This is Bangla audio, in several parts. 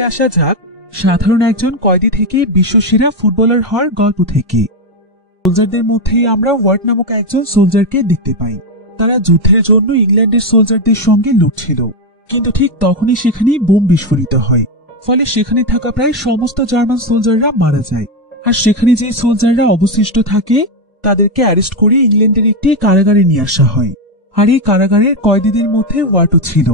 আসা যাক সাধারণ একজন কয়েদি থেকে বিশ্বসেরা ফুটবলার হওয়ার গল্প থেকে। সোলজারদের মধ্যেই আমরা ওয়ার্ড নামক একজন সোলজারকে দেখতে পাই। তারা যুদ্ধের জন্য ইংল্যান্ডের সোলজারদের সঙ্গে লড়ছিল, কিন্তু ঠিক তখনই সেখানে বোম বিস্ফোরিত হয়। ফলে সেখানে থাকা প্রায় সমস্ত জার্মান সোলজাররা মারা যায়। আর সেখানে যে সোলজাররা অবশিষ্ট থাকে তাদেরকে অ্যারেস্ট করে ইংল্যান্ডের একটি কারাগারে নিয়ে আসা হয়। আর এই কারাগারের কয়েদিদের মধ্যে ওয়ার্ডও ছিল।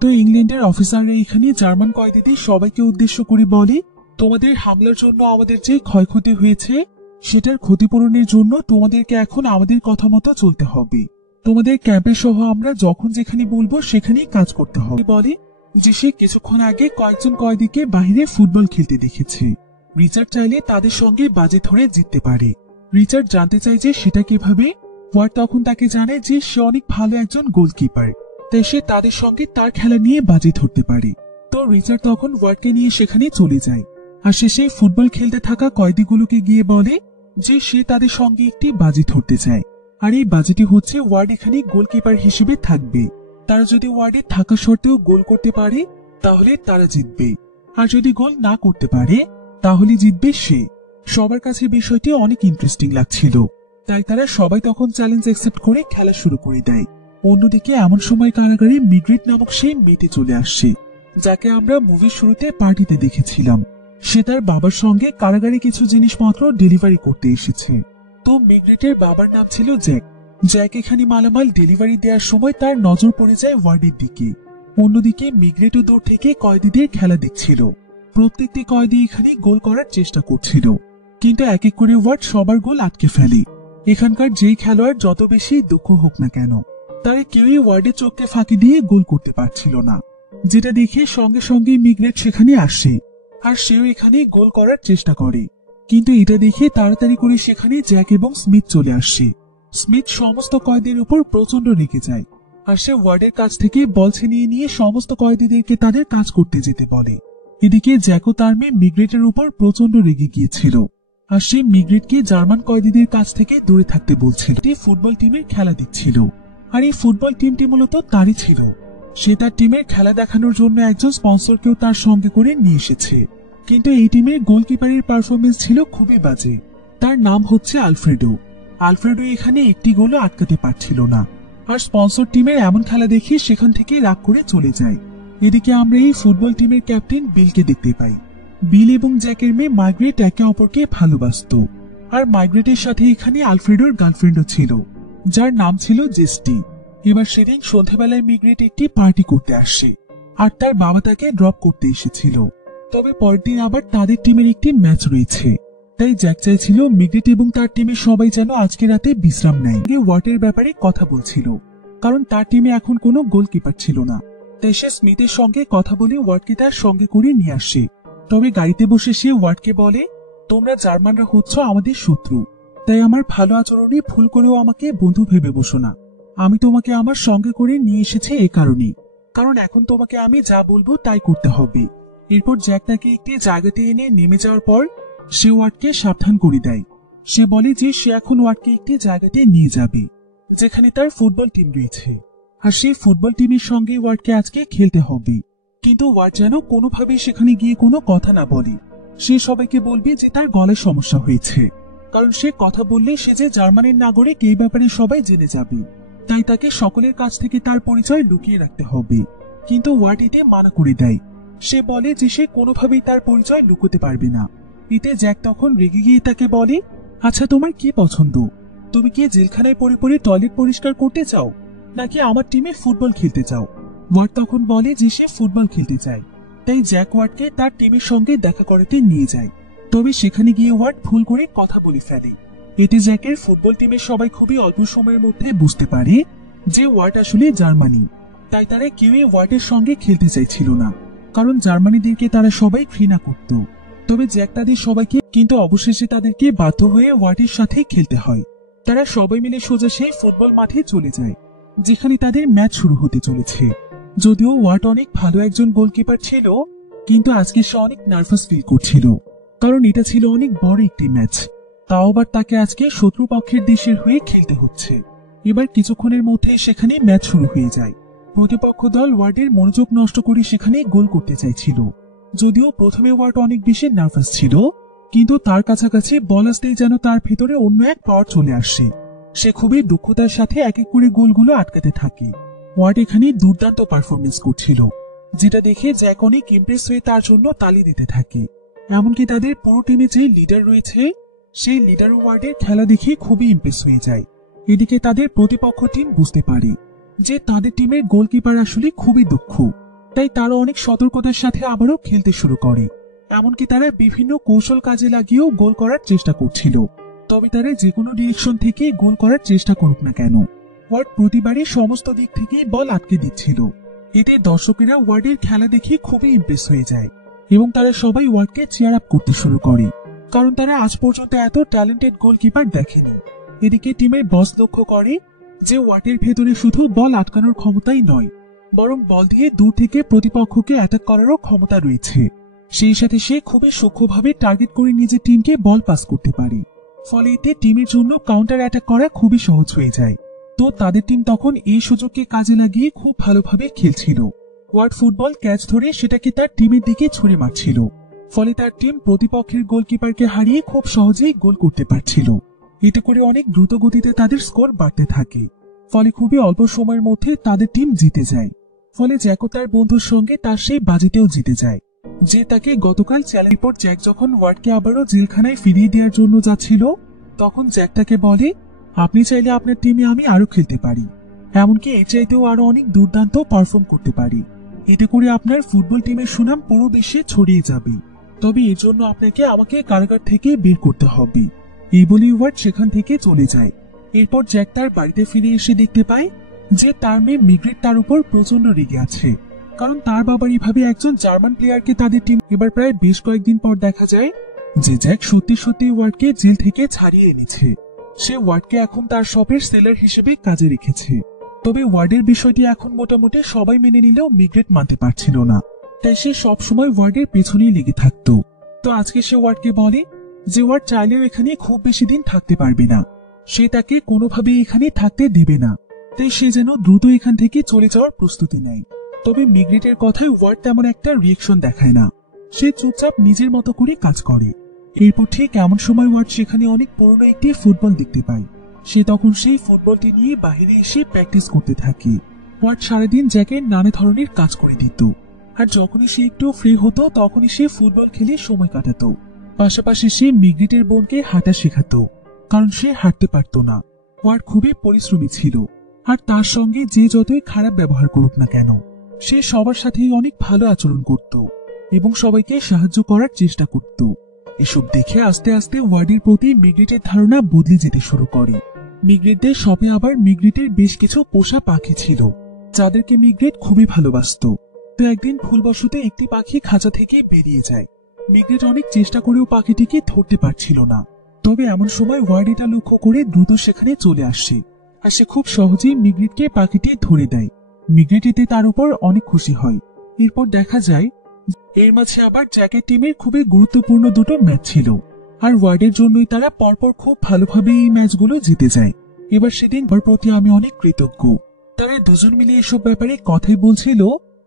তো ইংল্যান্ডের অফিসাররা এখানে জার্মান কয়েদিদের সবাইকে উদ্দেশ্য করে বলে, তোমাদের হামলার জন্য আমাদের যে ক্ষয়ক্ষতি হয়েছে সেটার ক্ষতিপূরণের জন্য তোমাদেরকে এখন আমাদের কথা মতো চলতে হবে। তোমাদের ক্যাম্পে সহ আমরা যখন যেখানে বলবো সেখানেই কাজ করতে হবে। বলে যে সে কিছুক্ষণ আগে কয়েকজন কয়েদিকে বাইরে ফুটবল খেলতে দেখেছে। রিচার্ড চাইলে তাদের সঙ্গে বাজি ধরে জিততে পারে। রিচার্ড জানতে চায় যে সেটা কিভাবে। ওয়ার্ড তখন তাকে জানায় যে সে অনেক ভালো একজন গোলকিপার, তাই সে তাদের সঙ্গে তার খেলা নিয়ে বাজি ধরতে পারে। তো রিচার্ড তখন ওয়ার্ডকে নিয়ে সেখানে চলে যায়। আর শেষে ফুটবল খেলতে থাকা কয়েদিগুলোকে গিয়ে বলে যে সে তাদের সঙ্গে একটি বাজি ধরতে চায়। আর এই বাজিটি হচ্ছে ওয়ার্ড এখানে গোলকিপার হিসেবে থাকবে। তারা যদি ওয়ার্ডে থাকা সত্ত্বেও গোল করতে পারে তাহলে তারা জিতবে, আর যদি গোল না করতে পারে তাহলে জিতবে সে। সবার কাছে বিষয়টি অনেক ইন্টারেস্টিং লাগছিল, তাই তারা সবাই তখন চ্যালেঞ্জ অ্যাকসেপ্ট করে খেলা শুরু করে দেয়। অন্যদিকে এমন সময় কারাগারে মিগ্রেট নামক সেই মেয়েটি চলে আসছে, যাকে আমরা মুভির শুরুতে পার্টিতে দেখেছিলাম। সে তার বাবার সঙ্গে কারাগারে কিছু জিনিসপত্র ডেলিভারি করতে এসেছে। তো মিগ্রেটের বাবার নাম ছিল জ্যাক। জ্যাক এখানে মালামাল ডেলিভারি দেওয়ার সময় তার নজর পড়ে যায় ওয়ার্ডের দিকে। অন্যদিকে মিগ্রেটও দূর থেকে কয়েদিদের খেলা দেখছিল। প্রত্যেকটি কয়েদি এখানে গোল করার চেষ্টা করছিল, কিন্তু এক এক করে ওয়ার্ড সবার গোল আটকে ফেলে। এখানকার যেই খেলোয়াড় যত বেশি দক্ষ হোক না কেন, তারা কেউই ওয়ার্ডের চোখকে ফাঁকি দিয়ে গোল করতে পারছিল না। যেটা দেখে সঙ্গে সঙ্গে মিগ্রেট সেখানে আসে, আর সেও এখানে গোল করার চেষ্টা করে। কিন্তু এটা দেখে তাড়াতাড়ি করে সেখানে জ্যাক এবং স্মিথ চলে আসে। স্মিথ সমস্ত কয়েদির উপর প্রচন্ড রেগে যায়, আর সে ওয়ার্ডের কাছ থেকে বল ছিনিয়ে নিয়ে সমস্ত কয়েদিদেরকে তাদের কাজ করতে যেতে বলে। এদিকে জ্যাকও তার মেয়ে মিগ্রেটের উপর প্রচন্ড রেগে গিয়েছিল, আর সে মিগ্রেটকে জার্মান কয়েদিদের কাছ থেকে দূরে থাকতে বলছিল। ফুটবল টিমের খেলা দেখছিল, আর এই ফুটবল টিমটি মূলত তারই ছিল। সে তার টিমের খেলা দেখানোর জন্য একজন স্পন্সরকেও তার সঙ্গে করে নিয়ে এসেছে। কিন্তু এই টিমের গোলকিপারের পারফরমেন্স ছিল খুবই বাজে। তার নাম হচ্ছে আলফ্রেডো। আলফ্রেডো এখানে একটি গোলও আটকাতে পারছিল না, আর স্পন্সর টিমের এমন খেলা দেখে সেখান থেকে রাগ করে চলে যায়। এদিকে আমরা এই ফুটবল টিমের ক্যাপ্টেন বিলকে দেখতে পাই। বিল এবং জ্যাকের মেয়ে মাইগ্রেট একে অপরকে ভালোবাসত, আর মাইগ্রেটের সাথে এখানে আলফ্রেডোর গার্লফ্রেন্ডও ছিল, যার নাম ছিল জেস্টি। এবার সেদিন সন্ধ্যাবেলায় মিগ্রেট একটি পার্টি করতে আসে, আর তার বাবা তাকে ড্রপ করতে এসেছিল। তবে পরের দিন আবার তাদের টিমের একটি ম্যাচ রয়েছে, তাই জ্যাক চাইছিল মিগ্রেট এবং তার টিমের সবাই যেন আজকে রাতে বিশ্রাম নেয়। ওয়ার্ডের ব্যাপারে কথা বলছিল, কারণ তার টিমে এখন কোনো গোলকিপার ছিল না। তাই সে স্মিথের সঙ্গে কথা বলে ওয়ার্ডকে তার সঙ্গে করে নিয়ে আসে। তবে গাড়িতে বসে সে ওয়ার্ডকে বলে, তোমরা জার্মানরা হচ্ছ আমাদের শত্রু, তাই আমার ভালো আচরণে ভুল করেও আমাকে বন্ধু ভেবে বসো না। আমি তোমাকে আমার সঙ্গে করে নিয়ে এসেছি এ কারণে, কারণ এখন তোমাকে আমি যা বলবো তাই করতে হবে। এরপর জ্যাক তাকে একটি জায়গাতে এনে নেমে যাওয়ার পর সে ওয়ার্ডকে সাবধান করে দেয়। সে বলে যে সে এখন ওয়ার্ডকে একটি জায়গাতে নিয়ে যাবে যেখানে তার ফুটবল টিম রয়েছে, আর সেই ফুটবল টিমের সঙ্গে ওয়ার্ডকে আজকে খেলতে হবে। কিন্তু ওয়ার্ড যেন কোনোভাবেই সেখানে গিয়ে কোনো কথা না বলে। সে সবাইকে বলবে যে তার গলায় সমস্যা হয়েছে, কারণ সে কথা বললে সে যে জার্মানির নাগরিক এই ব্যাপারে সবাই জেনে যাবে। তাই তাকে সকলের কাছ থেকে তার পরিচয় লুকিয়ে রাখতে হবে। কিন্তু ওয়ার্ড এতে মানা করে দেয়। সে বলে যে সে কোনোভাবেই তার পরিচয় লুকোতে পারবে না। এতে জ্যাক তখন রেগে গিয়ে তাকে বলে, আচ্ছা তোমার কি পছন্দ? তুমি কি জেলখানায় পড়ে পড়ে টয়লেট পরিষ্কার করতে চাও, নাকি আমার টিমে ফুটবল খেলতে চাও? ওয়ার্ড তখন বলে যে সে ফুটবল খেলতে চায়। তাই জ্যাক ওয়ার্ডকে তার টিমের সঙ্গে দেখা করাতে নিয়ে যায়। তবে সেখানে গিয়ে ওয়ার্ড ভুল করে কথা বলে ফেলে। এতে জ্যাকের ফুটবল টিমের সবাই খুবই অল্প সময়ের মধ্যে বুঝতে পারে যে ওয়ার্ড আসলে জার্মানি। তাই তারা কেউই ওয়ার্ডের সঙ্গে খেলতে চাইছিল না, কারণ জার্মানিদেরকে তারা সবাই ঘৃণা করত। তবে জ্যাক তাদের সবাইকে কিন্তু অবশেষে তাদেরকে বাধ্য হয়ে ওয়ার্ডের সাথে খেলতে হয়। তারা সবাই মিলে সোজা সেই ফুটবল মাঠে চলে যায় যেখানে তাদের ম্যাচ শুরু হতে চলেছে। যদিও ওয়ার্ড অনেক ভালো একজন গোলকিপার ছিল, কিন্তু আজকে সে অনেক নার্ভাস ফিল করছিল, কারণ এটা ছিল অনেক বড় একটি ম্যাচ। তাও আবার তাকে আজকে শত্রুপক্ষের দেশের হয়ে খেলতে হচ্ছে। এবার কিছুক্ষণের মধ্যে সেখানে ম্যাচ শুরু হয়ে যায়। প্রতিপক্ষ দল ওয়ার্ডের মনোযোগ নষ্ট করে সেখানে গোল করতে চাইছিল, যদিও প্রথমে ওয়ার্ড অনেক বেশি নার্ভাস ছিল, কিন্তু তার কাছাকাছি বল আসতেই যেন তার ভেতরে অন্য এক পাওয়ার চলে আসে। সে খুবই দক্ষতার সাথে এক এক করে গোলগুলো আটকাতে থাকে। ওয়ার্ড এখানে দুর্দান্ত পারফরমেন্স করছিল, যেটা দেখে জ্যাক অনেক ইমপ্রেস হয়ে তার জন্য তালি দিতে থাকে। এমনকি তাদের পুরো টিমে যে লিডার রয়েছে, সেই লিডার ওয়ার্ডের খেলা দেখে খুবই ইমপ্রেস হয়ে যায়। এদিকে তাদের প্রতিপক্ষ টিম বুঝতে পারে যে তাদের টিমের গোলকিপার আসলে খুবই দক্ষ, তাই তারা অনেক সতর্কতার সাথে আবারও খেলতে শুরু করে। এমনকি তারা বিভিন্ন কৌশল কাজে লাগিয়েও গোল করার চেষ্টা করছিল। তবে তারা যে কোনো ডিরেকশন থেকে গোল করার চেষ্টা করুক না কেন, ওয়ার্ড প্রতিবারই সমস্ত দিক থেকে বল আটকে দিচ্ছিল। এতে দর্শকেরা ওয়ার্ডের খেলা দেখে খুবই ইমপ্রেস হয়ে যায় এবং তারা সবাই ওয়ার্ডকে চেয়ার আপ করতে শুরু করে, কারণ তারা আজ পর্যন্ত এত ট্যালেন্টেড গোলকিপার দেখেনি। এদিকে টিমের বস লক্ষ্য করে যে ওয়ার্ডের ভেতরে শুধু বল আটকানোর ক্ষমতাই নয়, বরং বল দিয়ে দূর থেকে প্রতিপক্ষকে অ্যাটাক করারও ক্ষমতা রয়েছে। সেই সাথে সে খুবই সূক্ষ্মভাবে টার্গেট করে নিজের টিমকে বল পাস করতে পারে, ফলে এতে টিমের জন্য কাউন্টার অ্যাটাক করা খুবই সহজ হয়ে যায়। তো তাদের টিম তখন এই সুযোগকে কাজে লাগিয়ে খুব ভালোভাবে খেলছিল। ওয়ার্ড ফুটবল ক্যাচ ধরে সেটাকে তার টিমের দিকে ছুঁড়ে মারছিল, ফলে তার টিম প্রতিপক্ষের গোলকিপারকে হারিয়ে খুব সহজেই গোল করতে পারছিল। এতে করে অনেক দ্রুত গতিতে তাদের স্কোর বাড়তে থাকে, ফলে খুবই অল্প সময়ের মধ্যে তাদের টিম জিতে যায়। ফলে জ্যাকও তার বন্ধুর সঙ্গে তার সেই বাজিতেও জিতে যায়, যে তাকে গতকাল চ্যালেঞ্জ পর জ্যাক যখন ওয়ার্ডকে আবারও জেলখানায় ফিরিয়ে দেওয়ার জন্য যাচ্ছিল, তখন জ্যাক তাকে বলে, আপনি চাইলে আপনার টিমে আমি আরো খেলতে পারি, এমনকি এর চাইতেও আরো অনেক দুর্দান্ত পারফর্ম করতে পারি। এতে করে আপনার ফুটবল টিমের সুনাম পুরো বিশ্বে ছড়িয়ে যাবে। তবে এর জন্য আপনাকে আমাকে কারাগার থেকে বের করতে হবে। এই বলে ওয়ার্ড সেখান থেকে চলে যায়। এরপর জ্যাক তার বাড়িতে ফিরে এসে দেখতে পায় যে তার মেয়ে মিগ্রেট তার উপর প্রচন্ড রেগে আছে, কারণ তার বাবার এভাবে একজন জার্মান প্লেয়ারকে তাদের টিম এবার প্রায় বেশ কয়েকদিন পর দেখা যায় যে জ্যাক সত্যি সত্যি ওয়ার্ডকে জেল থেকে ছাড়িয়ে এনেছে। সে ওয়ার্ডকে এখন তার শপের সেলার হিসেবে কাজে রেখেছে। তবে ওয়ার্ডের বিষয়টি এখন মোটামুটি সবাই মেনে নিলেও মিগ্রেট মানতে পারছিল না, তাই সে সবসময় ওয়ার্ডের পেছনেই লেগে থাকতো। তো আজকে সে ওয়ার্ডকে বলে যে ওয়ার্ড চাইলেও এখানে খুব বেশি দিন থাকতে পারবে না, সে তাকে কোনোভাবেই এখানে থাকতে দেবে না, তাই সে যেন দ্রুত এখান থেকে চলে যাওয়ার প্রস্তুতি নেয়। তবে মিগ্রেটের কথায় ওয়ার্ড তেমন একটা রিয়েকশন দেখায় না, সে চুপচাপ নিজের মতো করে কাজ করে। এরপর ঠিক এমন সময় ওয়ার্ড সেখানে অনেক পুরনো একটি ফুটবল দেখতে পায়। সে তখন সেই ফুটবলটি নিয়ে বাইরে এসে প্র্যাকটিস করতে থাকে। ওয়ার্ড সারাদিন জ্যাকের নানা ধরনের কাজ করে দিত, আর যখনই সে একটু ফ্রি হতো তখনই সে ফুটবল খেলে সময় কাটাতো। পাশাপাশি সে মিগ্রেটের বোনকে হাঁটা শেখাতো, কারণ সে হাঁটতে পারত না। ওয়ার্ড খুবই পরিশ্রমী ছিল, আর তার সঙ্গে যে যতই খারাপ ব্যবহার করুক না কেন, সে সবার সাথেই অনেক ভালো আচরণ করত এবং সবাইকে সাহায্য করার চেষ্টা করত। এসব দেখে আস্তে আস্তে ওয়ার্ডের প্রতি মিগ্রেটের ধারণা বদলে যেতে শুরু করে। মিগ্রেটদের শপে আবার মিগ্রেটের বেশ কিছু পোষা পাখি ছিল, যাদেরকে মিগ্রেট খুবই ভালোবাসত। তো একদিন ভুলবশত একটি পাখি খাঁচা থেকে বেরিয়ে যায়। মিগ্রেট অনেক চেষ্টা করেও পাখিটিকে ধরতে পারছিল না। তবে এমন সময় ওয়ার্ড এটা লক্ষ্য করে দ্রুত সেখানে চলে আসে, আর সে খুব সহজেই মিগ্রেটকে পাখিটি ধরে দেয়। মিগ্রেট এতে তার উপর অনেক খুশি হয়। এরপর দেখা যায় এর মাঝে আবার জ্যাকের টিমের খুবই গুরুত্বপূর্ণ দুটো ম্যাচ ছিল, আর ওয়ার্ডের জন্যই তারা পরপর খুব ভালোভাবে এই ম্যাচগুলো জিতে যায়। এবার সেদিন ওর প্রতি আমি অনেক কৃতজ্ঞ। তারা দুজন মিলে এসব ব্যাপারে কথাই বলছিল,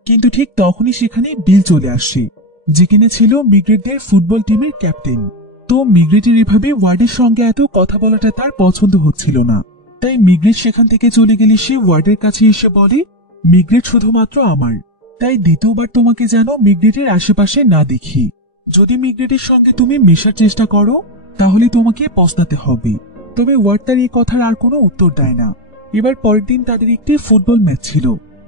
কিন্তু ঠিক তখনই সেখানে বিল চলে আসে, যে কিনা ছিল মিগ্রেটদের ফুটবল টিমের ক্যাপ্টেন। তো মিগ্রেটের এভাবে ওয়ার্ডের সঙ্গে এত কথা বলাটা তার পছন্দ হচ্ছিল না, তাই মিগ্রেট সেখান থেকে চলে গেলে সে ওয়ার্ডের কাছে এসে বলে, মিগ্রেট শুধুমাত্র আমার, তাই দ্বিতীয়বার তোমাকে যেন মিগ্রেটের আশেপাশে না দেখি। যদি মিগ্রেটের সঙ্গে তুমি মেশার চেষ্টা করো তাহলে তোমাকে পস্তাতে হবে। তবে ওয়ার্ড তার এই কথার আর কোনো উত্তর দেয় না। এবার পরের দিন তাদের একটি ফুটবল ম্যাচ ছিল।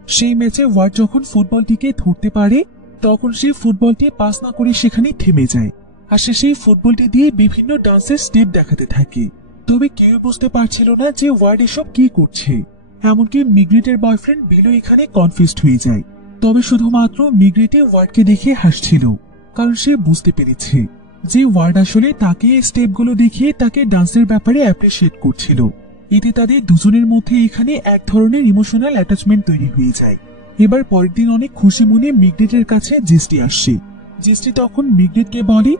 সেই ম্যাচে ওয়ার্ড যখন ফুটবলটিকে ধরতে পারে তখন সে ফুটবলটি পাস না করে সেখানে থেমে যায়, আর সে সেই ফুটবলটি দিয়ে বিভিন্ন ডান্সের স্টেপ দেখাতে থাকে। তবে কেউ বুঝতে পারছিল না যে ওয়ার্ড এসব কি করছে। এমনকি মিগ্রেটের বয়ফ্রেন্ড বিলও এখানে কনফিউজড হয়ে যায়। তবে শুধুমাত্র মিগ্রেটে ওয়ার্ডকে দেখে হাসছিল, কারণ সে বুঝতে পেরেছে যে ওয়ার্ড আসলে তাকে এই স্টেপগুলো দেখিয়ে তাকে ডান্সের ব্যাপারে অ্যাপ্রিসিয়েট করছিল। এতে তাদের দুজনের মধ্যে এখানে এক ধরনের ইমোশনাল অ্যাটাচমেন্ট তৈরি হয়ে যায়। এবার পরের দিন অনেক খুশি মনে মিগ্রেটের কাছে জেস্টি আসে। জেস্টি তখন মিগ্রেটকে বলে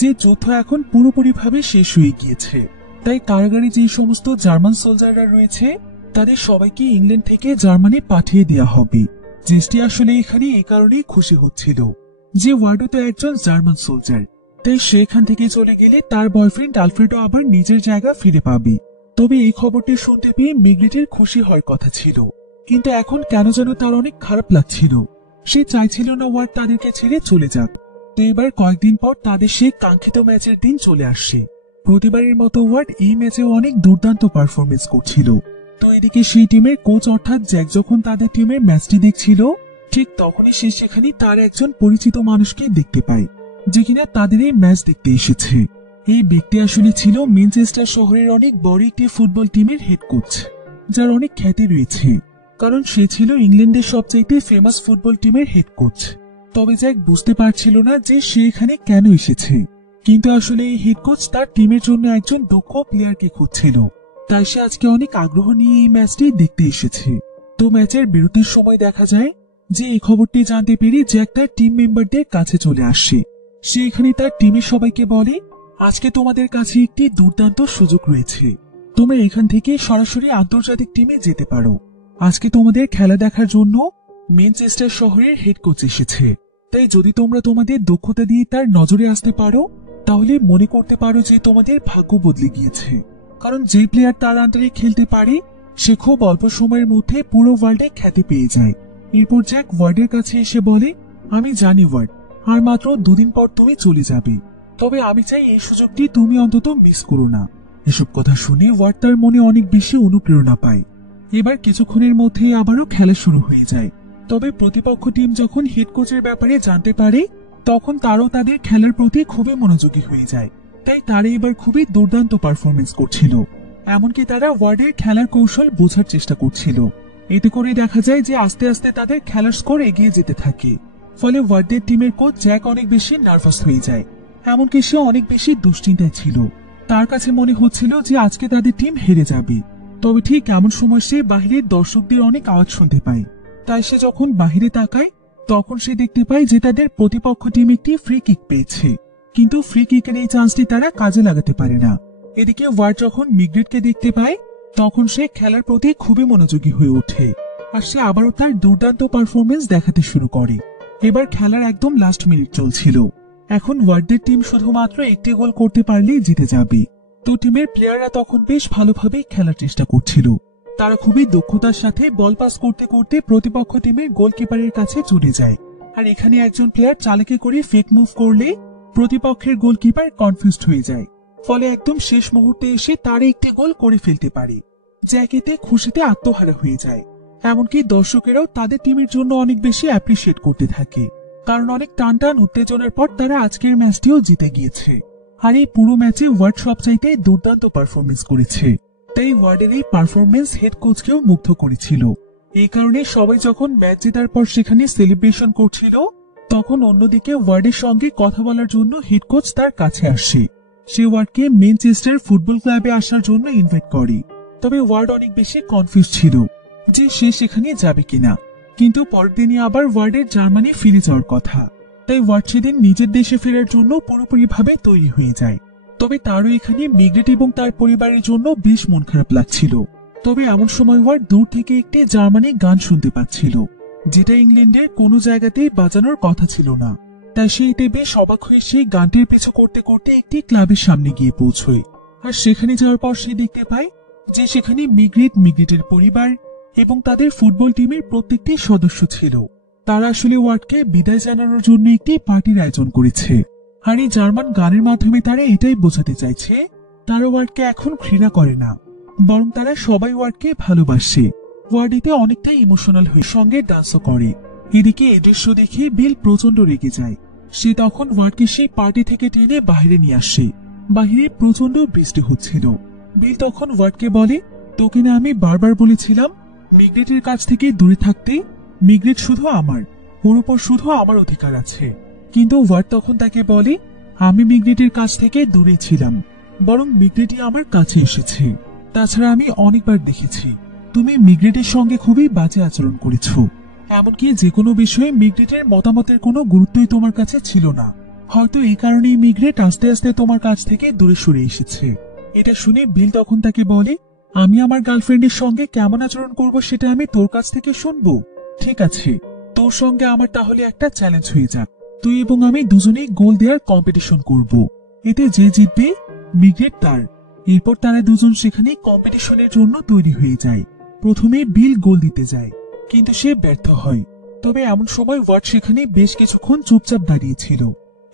যে যুদ্ধ এখন পুরোপুরিভাবে শেষ হয়ে গিয়েছে, তাই কারাগারে যে সমস্ত জার্মান সোলজাররা রয়েছে তাদের সবাইকে ইংল্যান্ড থেকে জার্মানি পাঠিয়ে দেওয়া হবে। জেস্টি আসলে এখানে এই কারণেই খুশি হচ্ছিল যে ওয়ার্ডও তো একজন জার্মান সোলজার, তাই সেখান থেকে চলে গেলে তার বয়ফ্রেন্ড আলফ্রেডো আবার নিজের জায়গা ফিরে পাবে। তবে এই খবরটি শুনতে পেয়ে মিগ্রেটের খুশি হওয়ার কথা ছিল, কিন্তু এখন কেন যেন তার অনেক খারাপ লাগছিল। সে চাইছিল না ওয়ার্ড তাদেরকে ছেড়ে চলে যাক। তো এবার কয়েকদিন পর তাদের সেই কাঙ্ক্ষিত ম্যাচের দিন চলে আসছে। প্রতিবারের মতো ওয়ার্ড এই ম্যাচেও অনেক দুর্দান্ত পারফরমেন্স করছিল। তো এদিকে সেই টিমের কোচ অর্থাৎ জ্যাক যখন তাদের টিমের ম্যাচটি দেখছিল, ঠিক তখনই সে সেখানে তার একজন পরিচিত মানুষকে দেখতে পায়, যে কিনা তাদের এই ম্যাচ দেখতে এসেছে। এই ব্যক্তি আসলে ছিল ম্যানচেস্টার শহরের অনেক বড় একটি ফুটবল টিমের হেড কোচ, যার অনেক খ্যাতি রয়েছে, কারণ সে ছিল ইংল্যান্ডের সবচাইতে ফেমাস ফুটবল টিমের হেড কোচ। তবে জ্যাক বুঝতে পারছিল না যে সে এখানে কেন এসেছে, কিন্তু আসলে এই হেড কোচ তার টিমের জন্য একজন দক্ষ প্লেয়ারকে খুঁজছিল, তাই সে আজকে অনেক আগ্রহ নিয়ে এই ম্যাচটি দেখতে এসেছে। তো ম্যাচের বিরতির সময় দেখা যায় যে এই খবরটি জানতে পেরে জ্যাক তার টিম মেম্বারদের কাছে চলে আসে। সে এখানে তার টিমের সবাইকে বলে, আজকে তোমাদের কাছে একটি দুর্দান্ত সুযোগ রয়েছে, তোমরা এখান থেকে সরাসরি আন্তর্জাতিক টিমে যেতে পারো। আজকে তোমাদের খেলা দেখার জন্য ম্যানচেস্টার শহরের হেড কোচ এসেছে, তাই যদি তোমরা তোমাদের দক্ষতা দিয়ে তার নজরে আসতে পারো, তাহলে মনে করতে পারো যে তোমাদের ভাগ্য বদলে গিয়েছে। কারণ যে প্লেয়ার তার আন্ডারে খেলতে পারে, সে খুব অল্প সময়ের মধ্যে পুরো ওয়ার্ল্ডে খ্যাতি পেয়ে যায়। এরপর জ্যাক ওয়ার্ডের কাছে এসে বলে, আমি জানি ওয়ার্ড, আর মাত্র দুদিন পর তুমি চলে যাবে, তবে আমি চাই এই সুযোগটি তুমি অন্তত মিস করো না। এসব কথা শুনে ওয়ার্ড তার মনে অনেক বেশি অনুপ্রেরণা পায়। এবার কিছুক্ষণের মধ্যে আবারও খেলা শুরু হয়ে যায়। তবে প্রতিপক্ষ টিম যখন হেড কোচের ব্যাপারে জানতে পারে, তখন তারও তাদের খেলার প্রতি খুবই মনোযোগী হয়ে যায়। তাই তারা এবার খুবই দুর্দান্ত পারফরমেন্স করছিল, এমনকি তারা ওয়ার্ডের খেলার কৌশল বোঝার চেষ্টা করছিল। এতে করে দেখা যায় যে আস্তে আস্তে তাদের খেলার স্কোর এগিয়ে যেতে থাকে। ফলে ওয়ার্ডের টিমের কোচ জ্যাক অনেক বেশি নার্ভাস হয়ে যায়, এমনকি সে অনেক বেশি দুশ্চিন্তায় ছিল। তার কাছে মনে হচ্ছিল যে আজকে তাদের টিম হেরে যাবে। তবে ঠিক এমন সময় সে বাহিরের দর্শকদের অনেক আওয়াজ শুনতে পায়। তাই সে যখন বাহিরে তাকায়, তখন সে দেখতে পায় যে তাদের প্রতিপক্ষ টিম একটি ফ্রি কিক পেয়েছে, কিন্তু ফ্রি কিকের এই চান্সটি তারা কাজে লাগাতে পারে না। এদিকে ওয়ার্ড যখন মিগ্রেটকে দেখতে পায়, তখন সে খেলার প্রতি খুবই মনোযোগী হয়ে ওঠে, আর সে আবারও তার দুর্দান্ত পারফরমেন্স দেখাতে শুরু করে। এবার খেলার একদম লাস্ট মিনিট চলছিল। এখন ওয়ার্ডের টিম শুধুমাত্র একটি গোল করতে পারলেই জিতে যাবে। তো টিমের প্লেয়াররা তখন বেশ ভালোভাবে খেলার চেষ্টা করছিল। তারা খুবই দক্ষতার সাথে বল পাস করতে করতে প্রতিপক্ষ টিমের গোলকিপারের কাছে চলে যায়। আর এখানে একজন প্লেয়ার চালাকি করে ফেক মুভ করলে প্রতিপক্ষের গোলকিপার কনফিউজড হয়ে যায়। ফলে একদম শেষ মুহূর্তে এসে তার একটি গোল করে ফেলতে পারে। জ্যাকেতে খুশিতে আত্মহারা হয়ে যায়। এমনকি দর্শকেরাও তাদের টিমের জন্য অনেক বেশি অ্যাপ্রিসিয়েট করতে থাকে, কারণ অনেক টান টান উত্তেজনার পর তারা আজকের ম্যাচটিও জিতে গিয়েছে। আর এই পুরো ম্যাচে ওয়ার্ড সবচাইতে দুর্দান্ত পারফরমেন্স করেছে। তাই ওয়ার্ডের এই পারফরমেন্স হেড কোচকেও মুগ্ধ করেছিল। এই কারণে সবাই যখন ম্যাচ জেতার পর সেখানে সেলিব্রেশন করছিল, তখন অন্যদিকে ওয়ার্ডের সঙ্গে কথা বলার জন্য হেড কোচ তার কাছে আসে। সে ওয়ার্ডকে ম্যানচেস্টার ফুটবল ক্লাবে আসার জন্য ইনভাইট করে। তবে ওয়ার্ড অনেক বেশি কনফিউজ ছিল যে সে সেখানে যাবে কিনা। কিন্তু পরের দিনই আবার ওয়ার্ডের জার্মানি ফিরে যাওয়ার কথা। তাই ওয়ার্ড সেদিন নিজের দেশে ফেরার জন্য পুরোপুরিভাবে তৈরি হয়ে যায়। তবে তারও এখানে মিগ্রেট এবং তার পরিবারের জন্য বেশ মন খারাপ লাগছিল। তবে এমন সময় ওয়ার্ড দূর থেকে একটি জার্মানি গান শুনতে পাচ্ছিল, যেটা ইংল্যান্ডের কোনো জায়গাতেই বাজানোর কথা ছিল না। তাই সে এতে বেশ অবাক হয়ে সেই গানটির পিছু করতে করতে একটি ক্লাবের সামনে গিয়ে পৌঁছয়। আর সেখানে যাওয়ার পর সে দেখতে পায় যে সেখানে মিগ্রেটের পরিবার এবং তাদের ফুটবল টিমের প্রত্যেকটি সদস্য ছিল। তারা আসলে ওয়ার্ডকে বিদায় জানানোর জন্য একটি পার্টির আয়োজন করেছে। আর এই জার্মান গানের মাধ্যমে তারা এটাই বোঝাতে চাইছে তারা ওয়ার্ডকে এখন ঘৃণা করে না, বরং তারা সবাই ওয়ার্ডকে ভালোবাসে। ওয়ার্ড এতে অনেকটাই ইমোশনাল হয়ে সঙ্গে ডান্সও করে। এদিকে এই দৃশ্য দেখে বিল প্রচন্ড রেগে যায়। সে তখন ওয়ার্ডকে সেই পার্টি থেকে টেনে বাইরে নিয়ে আসে। বাহিরে প্রচন্ড বৃষ্টি হচ্ছিল। বিল তখন ওয়ার্ডকে বলে, তোকে না আমি বারবার বলেছিলাম মিগ্রেটের কাছ থেকে দূরে থাকতে। মিগ্রেট শুধু আমার, ওর উপর শুধু আমার অধিকার আছে। কিন্তু ওয়ার্ড তখন তাকে বলে, আমি মিগ্রেটের কাছ থেকে দূরে ছিলাম, বরং মিগ্রেটই আমার কাছে এসেছে। তাছাড়া আমি অনেকবার দেখেছি তুমি মিগ্রেটের সঙ্গে খুবই বাজে আচরণ করেছ। এমনকি যে কোনো বিষয়ে মিগ্রেটের মতামতের কোনো গুরুত্বই তোমার কাছে ছিল না। হয়তো এই কারণেই মিগ্রেট আস্তে আস্তে তোমার কাছ থেকে দূরে সরে এসেছে। এটা শুনে বিল তখন তাকে বলে, আমি আমার গার্লফ্রেন্ডের সঙ্গে কেমন আচরণ করব সেটা আমি তোর কাছ থেকে শুনবো? ঠিক আছে, তোর সঙ্গে আমার তাহলে একটা চ্যালেঞ্জ হয়ে যাক। তুই এবং আমি দুজনেই গোল দেওয়ার কম্পিটিশন করব। এতে যে জিতবে মিগ্রেট তার। এরপর তারা দুজন সেখানে কম্পিটিশনের জন্য তৈরি হয়ে যায়। প্রথমে বিল গোল দিতে যায়, কিন্তু সে ব্যর্থ হয়। তবে এমন সময় ওয়াট সেখানে বেশ কিছুক্ষণ চুপচাপ দাঁড়িয়েছিল।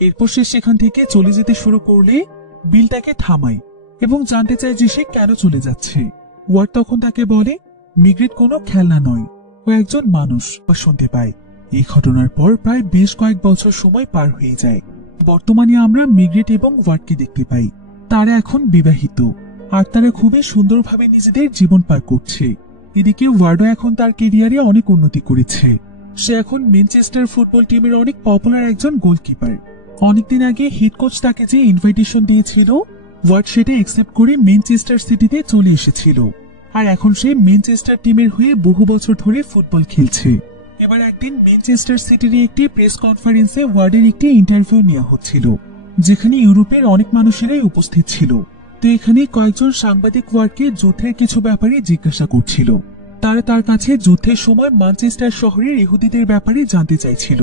এরপর সে সেখান থেকে চলে যেতে শুরু করলে বিল তাকে থামায় এবং জানতে চায় যে সে কেন চলে যাচ্ছে। ওয়াট তখন তাকে বলে, মিগ্রেট কোনো খেলনা নয়, ও একজন মানুষ। বা শুনতে পায়। এই ঘটনার পর প্রায় বেশ কয়েক বছর সময় পার হয়ে যায়। বর্তমানে আমরা মিগ্রেট এবং ওয়াটকে দেখতে পাই। তারা এখন বিবাহিত, আর তারা খুবই সুন্দরভাবে নিজেদের জীবন পার করছে। এদিকে ওয়ার্ডও এখন তার কেরিয়ারে অনেক উন্নতি করেছে। সে এখন ম্যানচেস্টার ফুটবল টিমের অনেক পপুলার একজন গোলকিপার। অনেকদিন আগে হেড কোচ তাকে যে ইনভাইটেশন দিয়েছিল, ওয়ার্ড সেটা একসেপ্ট করে ম্যানচেস্টার সিটিতে চলে এসেছিল। আর এখন সে ম্যানচেস্টার টিমের হয়ে বহু বছর ধরে ফুটবল খেলছে। এবার একদিন ম্যানচেস্টার সিটির একটি প্রেস কনফারেন্সে ওয়ার্ডের একটি ইন্টারভিউ নেওয়া হচ্ছিল, যেখানে ইউরোপের অনেক মানুষেরাই উপস্থিত ছিল। তো এখানে কয়েকজন সাংবাদিক ওয়ার্ডকে যুদ্ধের কিছু ব্যাপারে জিজ্ঞাসা করছিল। তারা তার কাছে যুদ্ধের সময় ম্যানচেস্টার শহরের ইহুদিদের ব্যাপারে জানতে চাইছিল,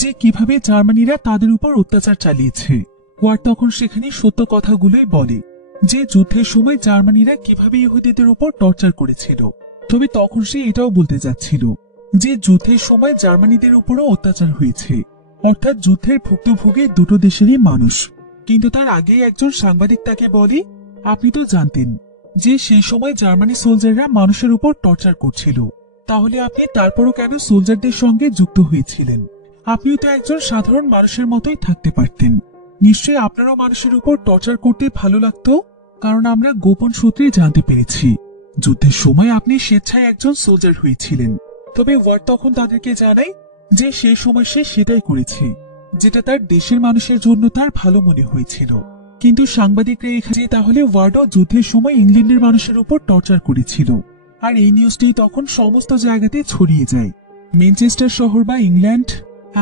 যে কিভাবে জার্মানিরা তাদের উপর অত্যাচার চালিয়েছে। ওয়ার্ড তখন সেখানে সত্য কথাগুলোই বলে, যে যুদ্ধের সময় জার্মানিরা কিভাবে ইহুদিদের উপর টর্চার করেছিল। তবে তখন সে এটাও বলতে যাচ্ছিল যে যুদ্ধের সময় জার্মানিদের উপরও অত্যাচার হয়েছে, অর্থাৎ যুদ্ধের ভুক্তভোগী দুটো দেশেরই মানুষ। কিন্তু তার আগেই একজন সাংবাদিক তাকে বলে, আপনি তো জানতেন যে সেই সময় জার্মানি সোলজাররা মানুষের উপর টর্চার করছিল, তাহলে আপনি তারপরও কেন সোলজারদের সঙ্গে যুক্ত হয়েছিলেন? আপনিও তো একজন সাধারণ মানুষের মতোই থাকতে পারতেন। নিশ্চয়ই আপনারও মানুষের উপর টর্চার করতে ভালো লাগতো, কারণ আমরা গোপন সূত্রে জানতে পেরেছি যুদ্ধের সময় আপনি স্বেচ্ছায় একজন সোলজার হয়েছিলেন। তবে ওয়ার্ড তখন তাদেরকে জানায় যে সেই সময় সে সেটাই করেছে, যেটা তার দেশের মানুষের জন্য তার ভালো মনে হয়েছিল। কিন্তু সাংবাদিকরা এখানে তাহলে ওয়ার্ডও যুদ্ধের সময় ইংল্যান্ডের মানুষের উপর টর্চার করেছিল। আর এই নিউজটি তখন সমস্ত জায়গাতে ছড়িয়ে যায়। ম্যানচেস্টার শহর বা ইংল্যান্ড,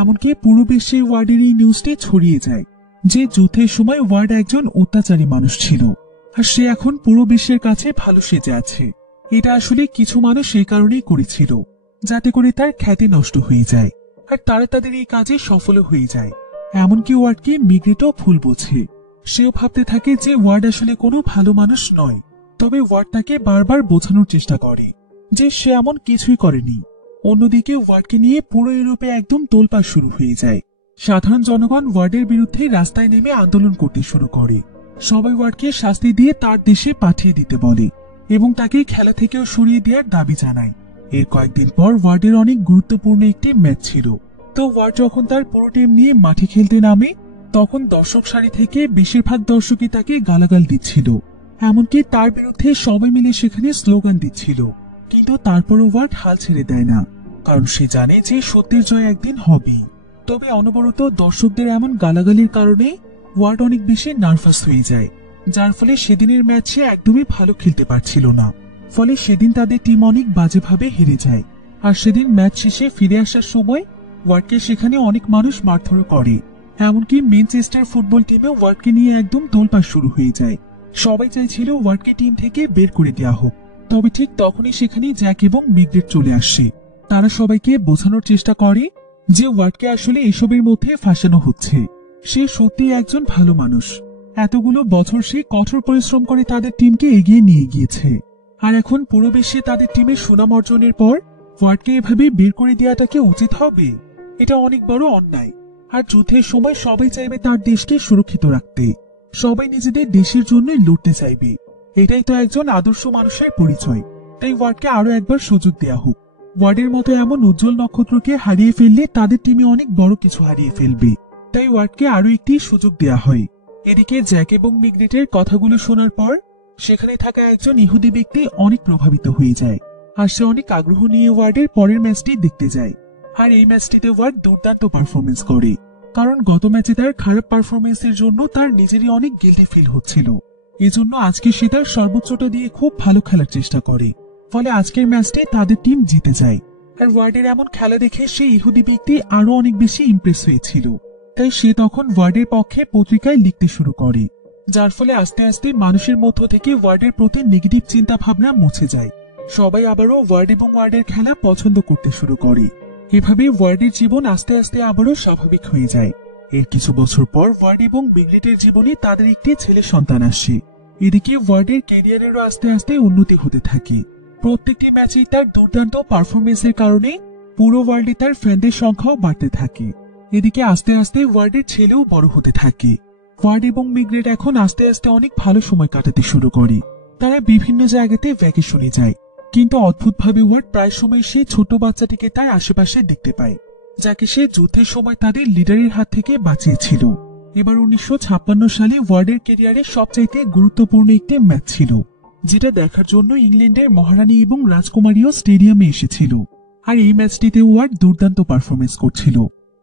এমনকি পুরো বিশ্বে ওয়ার্ডের এই নিউজটি ছড়িয়ে যায় যে যুদ্ধের সময় ওয়ার্ড একজন অত্যাচারী মানুষ ছিল, আর সে এখন পুরো বিশ্বের কাছে ভালো সেজে আছে। এটা আসলে কিছু মানুষ এই কারণেই করেছিল, যাতে করে তার খ্যাতি নষ্ট হয়ে যায়, আর তারা তাদের এই কাজে সফল হয়ে যায়। এমনকি ওয়ার্ডকে মিগ্রেটও ভুল বোঝে। সেও ভাবতে থাকে যে ওয়ার্ড আসলে কোনো ভালো মানুষ নয়। তবে ওয়ার্ড তাকে বারবার বোঝানোর চেষ্টা করে যে সে এমন কিছুই করেনি। অন্যদিকে ওয়ার্ডকে নিয়ে পুরো ইউরোপে একদম তোলপাড় শুরু হয়ে যায়। সাধারণ জনগণ ওয়ার্ডের বিরুদ্ধে রাস্তায় নেমে আন্দোলন করতে শুরু করে। সবাই ওয়ার্ডকে শাস্তি দিয়ে তার দেশে পাঠিয়ে দিতে বলে এবং তাকে খেলা থেকেও সরিয়ে দেওয়ার দাবি জানায়। এর কয়েকদিন পর ওয়ার্ডের অনেক গুরুত্বপূর্ণ একটি ম্যাচ ছিল। তো ওয়ার্ড যখন তার পুরো টিম নিয়ে মাঠে খেলতে নামে, তখন দর্শক সারি থেকে বেশিরভাগ দর্শকই তাকে গালাগাল দিচ্ছিল। এমনকি তার বিরুদ্ধে সবাই মিলে সেখানে স্লোগান দিচ্ছিল। কিন্তু তারপরও ওয়ার্ড হাল ছেড়ে দেয় না, কারণ সে জানে যে সত্যের জয় একদিন হবেই। তবে অনবরত দর্শকদের এমন গালাগালির কারণে ওয়ার্ড অনেক বেশি নার্ভাস হয়ে যায়, যার ফলে সেদিনের ম্যাচে একদমই ভালো খেলতে পারছিল না। ফলে সেদিন তাদের টিম অনেক বাজেভাবে হেরে যায়। আর সেদিন ম্যাচ শেষে ফিরে আসার সময় ওয়ার্ডকে সেখানে অনেক মানুষ মারধর করে। এমনকি ম্যানচেস্টার ফুটবল টিমে ওয়ার্ডকে নিয়ে একদম তোলপাড় শুরু হয়ে যায়। সবাই চাইছিল ওয়ার্ডকে টিম থেকে বের করে দেওয়া হোক। তবে ঠিক তখনই সেখানে জ্যাক এবং মিগ্রেট চলে আসে। তারা সবাইকে বোঝানোর চেষ্টা করে যে ওয়ার্ডকে আসলে এসবের মধ্যে ফাঁসানো হচ্ছে। সে সত্যি একজন ভালো মানুষ। এতগুলো বছর সে কঠোর পরিশ্রম করে তাদের টিমকে এগিয়ে নিয়ে গিয়েছে। আর এখন পুরো বিশ্বে তাদের টিমের সুনাম অর্জনের পর ওয়ার্ডকে এভাবে বের করে দেওয়াটা কি উচিত হবে? এটা অনেক বড় অন্যায়। আর যুদ্ধের সময় সবাই চাইবে তার দেশকে সুরক্ষিত রাখতে। সবাই নিজেদের দেশের জন্যই লড়তে চাইবে। এটাই তো একজন আদর্শ মানুষের পরিচয়। তাই ওয়ার্ডকে আরো একবার সুযোগ দেওয়া হোক। ওয়ার্ডের মতো এমন উজ্জ্বল নক্ষত্রকে হারিয়ে ফেললে তাদের টিমে অনেক বড় কিছু হারিয়ে ফেলবে। তাই ওয়ার্ডকে আরো একটি সুযোগ দেওয়া হয়। এদিকে জ্যাক এবং মিগ্রেটের কথাগুলো শোনার পর সেখানে থাকা একজন ইহুদি ব্যক্তি অনেক প্রভাবিত হয়ে যায়। আর সে অনেক আগ্রহ নিয়ে ওয়ার্ডের পরের ম্যাচটি দেখতে যায়। আর এই ম্যাচটিতে ওয়ার্ড দুর্দান্ত পারফরমেন্স করে, কারণ গত ম্যাচে তার খারাপ পারফরমেন্সের জন্য তার নিজেরই অনেক গিল্টি ফিল হচ্ছিল। এজন্য আজকে সে তার সর্বোচ্চটা দিয়ে খুব ভালো খেলার চেষ্টা করে। ফলে আজকের ম্যাচটি তাদের টিম জিতে যায়। আর ওয়ার্ডের এমন খেলা দেখে সেই ইহুদি ব্যক্তি আরো অনেক বেশি ইমপ্রেস হয়েছিল। তাই সে তখন ওয়ার্ডের পক্ষে পত্রিকায় লিখতে শুরু করে, যার ফলে আস্তে আস্তে মানুষের মধ্য থেকে ওয়ার্ডের প্রতি নেগেটিভ চিন্তা ভাবনা মুছে যায়। সবাই আবারও ওয়ার্ড এবং ওয়ার্ডের খেলা পছন্দ করতে শুরু করে। এভাবে ওয়ার্ডের জীবন আস্তে আস্তে আবারও স্বাভাবিক হয়ে যায়। এর কিছু বছর পর ওয়ার্ড এবং মিগলেটের জীবনে তাদের একটি ছেলে সন্তান আসে। এদিকে ওয়ার্ডের ক্যারিয়ারেরও আস্তে আস্তে উন্নতি হতে থাকে। প্রত্যেকটি ম্যাচেই তার দুর্দান্ত পারফরমেন্সের কারণে পুরো ওয়ার্ল্ডে তার ফ্যানদের সংখ্যাও বাড়তে থাকে। এদিকে আস্তে আস্তে ওয়ার্ডের ছেলেও বড় হতে থাকে। ওয়ার্ড এবং মিগলেট এখন আস্তে আস্তে অনেক ভালো সময় কাটাতে শুরু করে। তারা বিভিন্ন জায়গাতে ভ্যাকেশনে যায়, কিন্তু অদ্ভুতভাবে ওয়ার্ড প্রায় সময় সেই ছোট বাচ্চাটিকে তার আশেপাশে দেখতে পায়, যাকে সে যুদ্ধের সময় তাদের লিডারের হাত থেকে বাঁচিয়েছিল। এবার 1956 সালে ওয়ার্ডের ক্যারিয়ারে সবচাইতে গুরুত্বপূর্ণ একটি ম্যাচ ছিল, যেটা দেখার জন্য ইংল্যান্ডের মহারানী এবং রাজকুমারীও স্টেডিয়ামে এসেছিল। আর এই ম্যাচটিতে ওয়ার্ড দুর্দান্ত পারফরমেন্স করছিল।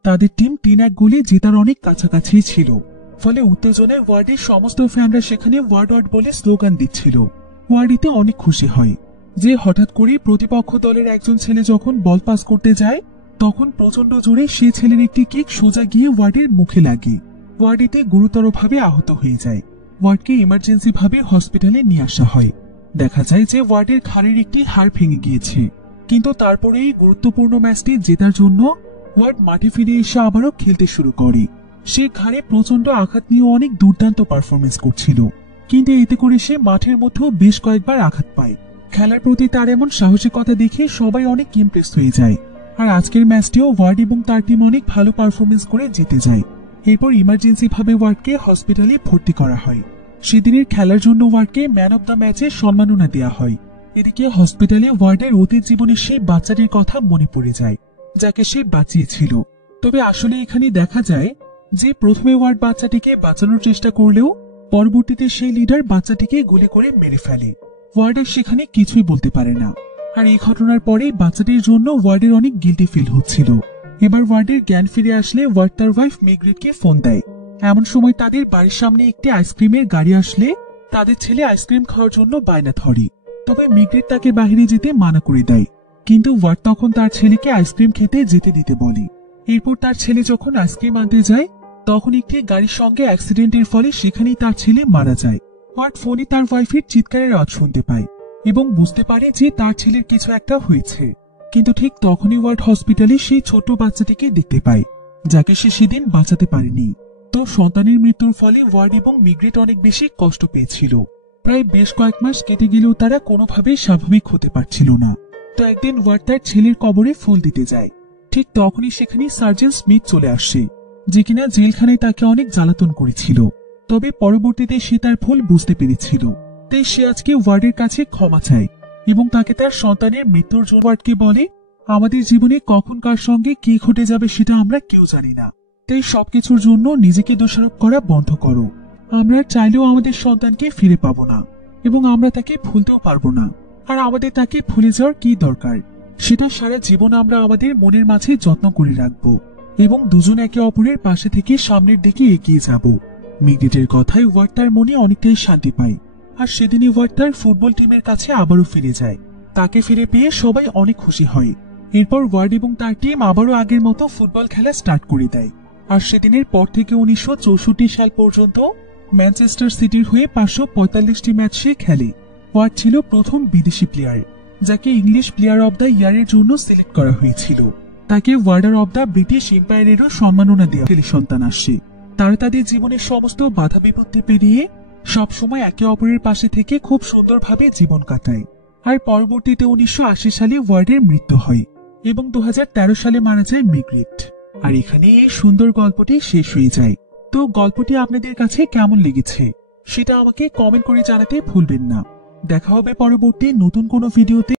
তাদের টিম 3-1 গোলে জেতার অনেক কাছাকাছি ছিল। ফলে উত্তেজনায় ওয়ার্ডের সমস্ত ফ্যানরা সেখানে ওয়ার্ড ওয়ার্ড বলে স্লোগান দিচ্ছিল। ওয়ার্ড এতে অনেক খুশি হয় যে হঠাৎ করে প্রতিপক্ষ দলের একজন ছেলে যখন বল পাস করতে যায়, তখন প্রচন্ড জোরে সে ছেলের একটি কিক সোজা গিয়ে ওয়ার্ডের মুখে লাগে। ওয়ার্ড এতে গুরুতরভাবে আহত হয়ে যায়। ওয়ার্ডকে ইমার্জেন্সি ভাবে হসপিটালে নিয়ে আসা হয়। দেখা যায় যে ওয়ার্ডের ঘাড়ের একটি হাড় ভেঙে গিয়েছে। কিন্তু তারপরে এই গুরুত্বপূর্ণ ম্যাচটি জেতার জন্য ওয়ার্ড মাঠে ফিরে এসে আবারও খেলতে শুরু করে। সে ঘাড়ে প্রচন্ড আঘাত নিয়ে অনেক দুর্দান্ত পারফরমেন্স করছিল, কিন্তু এতে করে সে মাঠের মধ্যেও বেশ কয়েকবার আঘাত পায়। খেলার প্রতি তার এমন সাহসিকতা দেখে সবাই অনেক ইমপ্রেস হয়ে যায়। আর আজকের ম্যাচটিও ওয়ার্ড এবং তার টিম অনেক ভালো পারফরমেন্স করে জিতে যায়। এরপর ইমার্জেন্সি ভাবে ওয়ার্ডকে হসপিটালে ভর্তি করা হয়। সেদিনের খেলার জন্য ওয়ার্ডকে ম্যান অব দ্য ম্যাচে সম্মাননা দেওয়া হয়। এদিকে হসপিটালে ওয়ার্ডের অতীত জীবনের সেই বাচ্চাটির কথা মনে পড়ে যায়, যাকে সে বাঁচিয়েছিল। তবে আসলে এখানে দেখা যায় যে প্রথমে ওয়ার্ড বাচ্চাটিকে বাঁচানোর চেষ্টা করলেও পরবর্তীতে সেই লিডার বাচ্চাটিকে গুলি করে মেরে ফেলে। ওয়ার্ডের সেখানে কিছুই বলতে পারে না। আর এই ঘটনার পরে বাচ্চাটির জন্য ওয়ার্ডের অনেক গিল্টি ফিল হচ্ছিল। এবার ওয়ার্ডের জ্ঞান ফিরে আসলে ওয়ার্ড তার ওয়াইফ মিগলেটকে ফোন দেয়। এমন সময় তাদের বাড়ির সামনে একটি আইসক্রিমের গাড়ি আসলে তাদের ছেলে আইসক্রিম খাওয়ার জন্য বায়না ধরে। তবে মিগলেট তাকে বাইরে যেতে মানা করে দেয়, কিন্তু ওয়ার্ড তখন তার ছেলেকে আইসক্রিম খেতে যেতে দিতে বলে। এরপর তার ছেলে যখন আইসক্রিম আনতে যায়, তখন একটি গাড়ির সঙ্গে অ্যাক্সিডেন্টের ফলে সেখানেই তার ছেলে মারা যায়। ওয়ার্ড ফোনে তার ওয়াইফের চিৎকারের আওয়াজ শুনতে পায় এবং বুঝতে পারে যে তার ছেলের কিছু একটা হয়েছে। কিন্তু ঠিক তখনই ওয়ার্ড হসপিটালে সেই ছোট বাচ্চাটিকে দেখতে পায়, যাকে সে সেদিন বাঁচাতে পারেনি। তো সন্তানের মৃত্যুর ফলে ওয়ার্ড এবং মিগলেট অনেক বেশি কষ্ট পেয়েছিল। প্রায় বেশ কয়েক মাস কেটে গেলেও তারা কোনোভাবেই স্বাভাবিক হতে পারছিল না। তো একদিন ওয়ার্ড তার ছেলের কবরে ফুল দিতে যায়। ঠিক তখনই সেখানে সার্জেন্ট স্মিথ চলে আসে, যে কিনা জেলখানায় তাকে অনেক জ্বালাতন করেছিল। তবে পরবর্তীতে সে তার ভুল বুঝতে পেরেছিল। তাই সে আজকে ওয়ার্ডের কাছে ক্ষমা চায় এবং তাকে তার সন্তানের মৃত্যুর জন্য ওয়ার্ডকে বলে, আমাদের জীবনে কখন কার সঙ্গে কি ঘটে যাবে সেটা আমরা কেউ জানি না। তাই সবকিছুর জন্য নিজেকে দোষারোপ করা বন্ধ করো। আমরা চাইলেও আমাদের সন্তানকে ফিরে পাবো না এবং আমরা তাকে ভুলতেও পারবো না। আর আমাদের তাকে ভুলে যাওয়ার কি দরকার, সেটা সারা জীবন আমরা আমাদের মনের মাঝে যত্ন করে রাখবো এবং দুজন একে অপরের পাশে থেকে সামনের দিকে এগিয়ে যাব। মিগলেটের কথায় ওয়ার্ড তার মনে অনেকটাই শান্তি পায়। আর সেদিনই ওয়ার্ড তার ফুটবল টিমের কাছে আবারও ফিরে যায়। তাকে ফিরে পেয়ে সবাই অনেক খুশি হয়। এরপর ওয়ার্ড এবং তার টিম আবারও আগের মতো ফুটবল খেলা স্টার্ট করে দেয়। আর সেদিনের পর থেকে 1964 সাল পর্যন্ত ম্যানচেস্টার সিটির হয়ে 545টি ম্যাচ সে খেলে। ওয়ার্ড ছিল প্রথম বিদেশি প্লেয়ার যাকে ইংলিশ প্লেয়ার অব দ্য ইয়ারের জন্য সিলেক্ট করা হয়েছিল। তাকে ওয়ার্ডার অব দ্য ব্রিটিশ এম্পায়ারেরও সম্মাননা দেওয়া ছেলে সন্তান আসে। তারা তাদের জীবনের সমস্ত বাধা বিপত্তি পেরিয়ে সবসময় একে অপরের পাশে থেকে খুব সুন্দরভাবে জীবন কাটায়। আর পরবর্তীতে 1980 সালে ওয়ার্ডের মৃত্যু হয় এবং 2013 সালে মারা যায় মিগলেট। আর এখানে এই সুন্দর গল্পটি শেষ হয়ে যায়। তো গল্পটি আপনাদের কাছে কেমন লেগেছে সেটা আমাকে কমেন্ট করে জানাতে ভুলবেন না। দেখা হবে পরবর্তী নতুন কোনো ভিডিওতে।